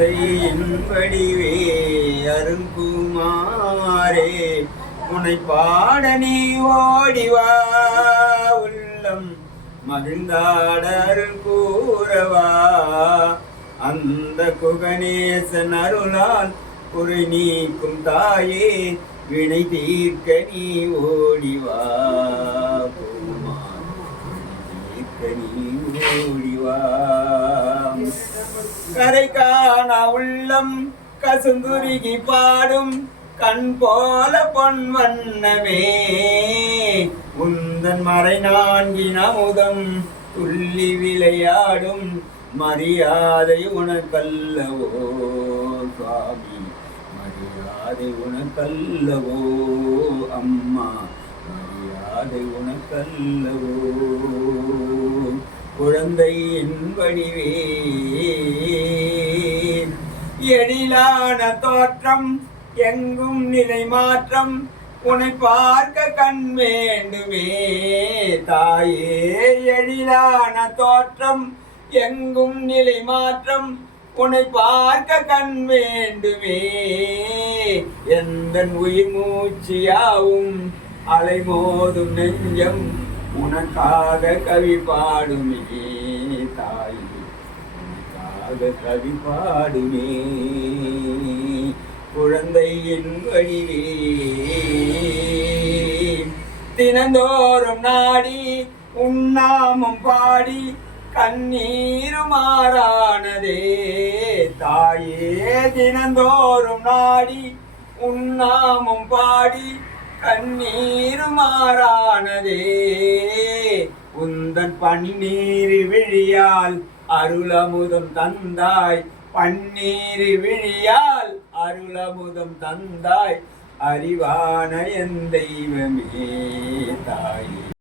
குழந்தையின் வடிவே அருங்குமாரே உன்னை பாட நீ ஓடிவா உள்ளம் மகிழ்ந்தாட அருள் கூறவா அந்த குகணேசன் அருளால் குறை நீக்கும் தாயே வினை தீர்க்க நீ ஓடிவா நீ ஓடிவா கரை காண உள்ளம் கசுந்துருகி பாடும் கண் போல பொன் வண்ணமே உந்தன் மறை நான்கின் அமுதம் துள்ளி விளையாடும் மரியாதை உனக்கல்லவோ சுவாமி மரியாதை உனக்கல்லவோ அம்மா மரியாதை உனக்கல்லவோ குழந்தையின் வடிவே எழிலான தோற்றம் எங்கும் நிலை மாற்றம் உன்னை பார்க்க கண் வேண்டுமே தாயே எழிலான தோற்றம் எங்கும் நிலை மாற்றம் உன்னை பார்க்க கண் வேண்டுமே எந்தன் உயிர் மூச்சியாவும் அலைமோதும் நெஞ்சம் உனக்காக கவி பாடுமே தாய் உனக்காக கவி பாடுமே குழந்தையின் வழிவே தினந்தோறும் நாடி உண்ணாமும் பாடி கண்ணீரு மாறானதே தாயே தினந்தோறும் நாடி உண்ணாமும் பாடி கண்ணீரு மாறானதே உந்தன் பன்னீர் விழியால் அருளமுதம் தந்தாய் பன்னீர் விழியால் அருளமுதம் தந்தாய் அறிவான என் தெய்வமே தாயே